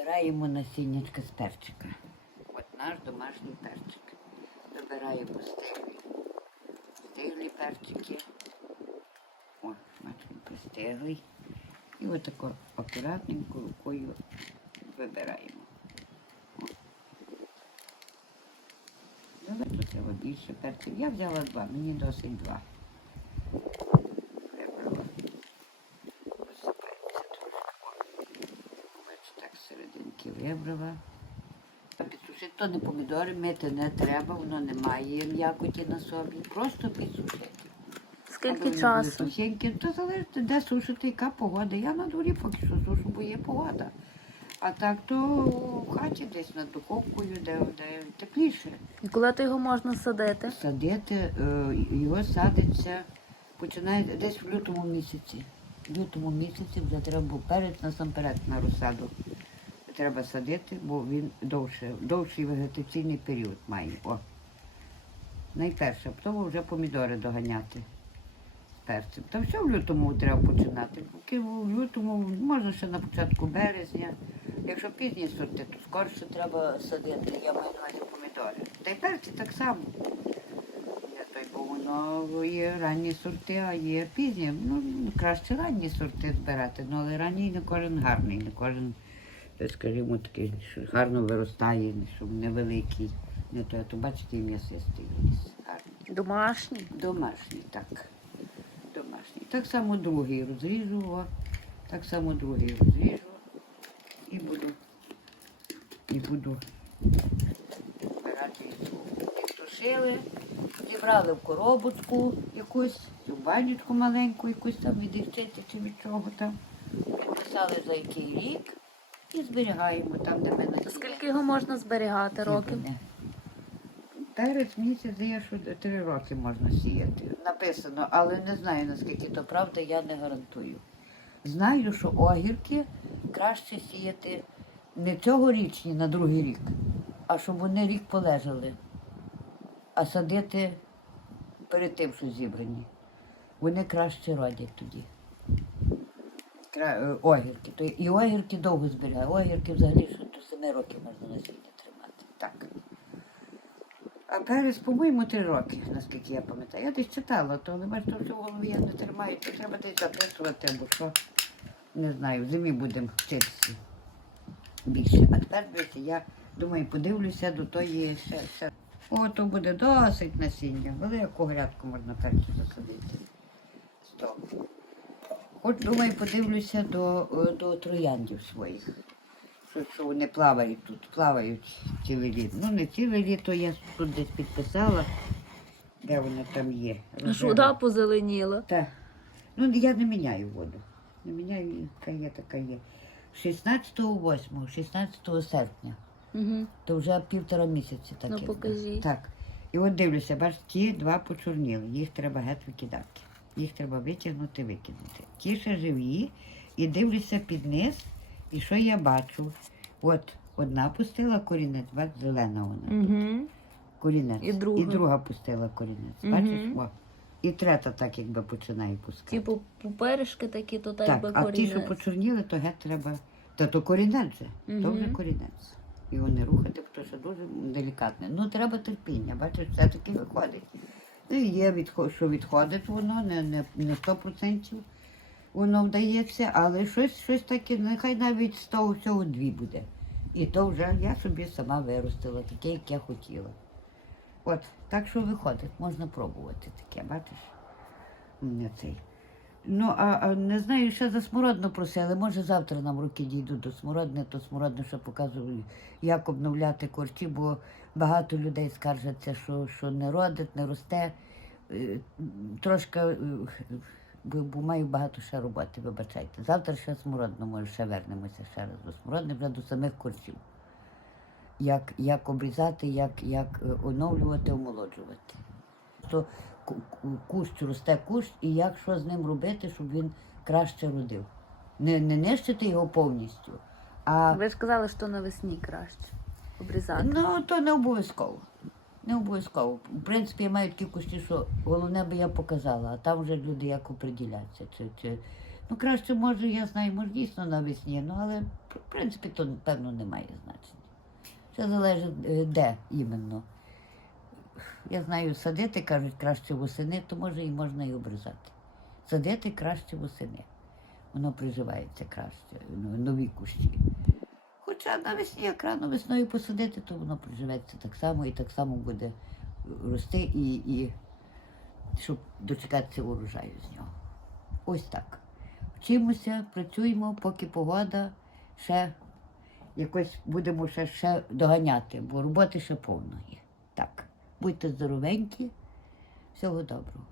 Вибираємо насіннячка з перчика. От наш домашній перчик. Вибираємо стиглі. Стиглі перчики. О, бачимо, пристиглий. І отако акуратненько рукою вибираємо. О. Ну, більше перців. Я взяла два, мені досить два. Вибрала. Посипається трошки. Бачу, так серединки вибрала. Підсушити то не помідори, мити не треба, воно не має м'якоті на собі. Просто підсушити. Скільки часу? сухенькі, то залежить, де сушити, яка погода. Я на дворі поки що сушу, бо є погода. А так то в хаті десь над духовкою, де, де тепліше. І коли то його можна садити? Садити, е, його садиться, починає десь в лютому місяці. В лютому місяці вже треба був перець насамперед на розсаду. Треба садити, бо він довше, довший вегетаційний період має. О. Найперше, потім вже помідори доганяти з перцем. Та все в лютому треба починати. Поки в лютому можна ще на початку березня. Якщо пізні сорти, то скорше треба садити. Я маю на увазі помідори. Та й перці так само. Бо воно є ранні сорти, а є пізні. Ну, краще ранні сорти збирати, ну, але ранній не кожен гарний, не кожен, скажімо, такий, що гарно виростає, щоб невеликий. Не то, то бачите, і м'ясистий є. Гарний. Домашній. Домашній, так. Домашній. Так само другий розріжу, так само другий розріжу і буду, і буду збирати. Підсушили, зібрали в коробочку якусь, в банючку маленьку, якусь там відівчити чи від чого там. Підписали за який рік і зберігаємо там, де ми насіяли. Скільки його можна зберігати років? Перець місяць дає, що три роки можна сіяти. Написано, але не знаю наскільки то правда, я не гарантую. Знаю, що огірки краще сіяти не цьогорічні на другий рік, а щоб вони рік полежали, а садити перед тим, що зібрані. Вони краще родять тоді. Е, Огірки. То і огірки довго зберігають. Огірки взагалі що до 7 років можна насіння тримати. Так. А перець, по-моєму, три роки, наскільки я пам'ятаю. Я десь читала, то але бачите, що в голові я не тримаю, то треба десь записувати, або що. Не знаю, в зимі будемо вчитися більше. А тепер дивіться, я думаю, подивлюся до тої ще. ще. О, то буде досить насіння. Велику грядку можна перцю засадити. Стоп. Хоч думаю, подивлюся до, до трояндів своїх. Що, що вони плавають тут, плавають ціле літо. Ну, не ціле літо, я тут десь підписала, де вони там є. Аж вода позеленіла. Так. Ну, я не міняю воду. Не міняю, яка є, така є. 16.08, 16 серпня. Угу. То вже півтора місяці так. Ну, покажіть. Так. І от дивлюся, бачите, ті два почорніли, їх треба геть викидати. Їх треба витягнути, викинути. Ті ще живі, і дивлюся під низ, і що я бачу? От одна пустила корінець, бач, зелена вона. тут. Угу. Корінець. І друга. І друга пустила корінець. Мгм. Бачиш? О. І третя так якби починає пускати. Типу пуперишки такі, то так, так, би а ті, що почорніли, то геть треба. Та то корінець же, то вже корінець. Його не рухати, тому що дуже делікатне. Ну, треба терпіння, бачиш, все-таки виходить. Є, відхо- що відходить воно, не, не, не 100% воно вдається, але щось, щось таке, нехай навіть з того всього дві буде. І то вже я собі сама виростила, таке, як я хотіла. От, так що виходить, можна пробувати таке, бачиш? Цей. Ну, а, а не знаю, ще за смородину просили. Може завтра нам руки дійдуть до смородини, то смородину ще показую, як обновляти корчі, бо багато людей скаржаться, що, що не родить, не росте. Е, Трошки, е, бо, маю багато ще роботи, вибачайте. Завтра ще смородину, може, ще вернемося ще раз до смородини, вже до самих корчів. Як, як обрізати, як, як е, оновлювати, омолоджувати. То ку- ку- кущ росте кущ, і як що з ним робити, щоб він краще родив. Не, не нищити його повністю, а Ви ж казали, що навесні краще обрізати. ну, то не обов'язково. Не обов'язково. В принципі, я маю такі кущі, що головне би я показала, а там вже люди як оприділяться. Чи, чи... Ну, краще, може, я знаю, може дійсно навесні, ну але В принципі, то певно не має значення. Це залежить е, де іменно. Я знаю, садити, кажуть, краще восени, то може і можна і обрізати. Садити краще восени. Воно приживається краще, ну, нові кущі. Хоча навесні, як рано весною посадити, то воно приживеться так само і так само буде рости, і, і щоб дочекатися урожаю з нього. Ось так. Вчимося, працюємо, поки погода ще якось будемо ще, ще доганяти, бо роботи ще повно. Так. Будьте здоровенькі, всього доброго.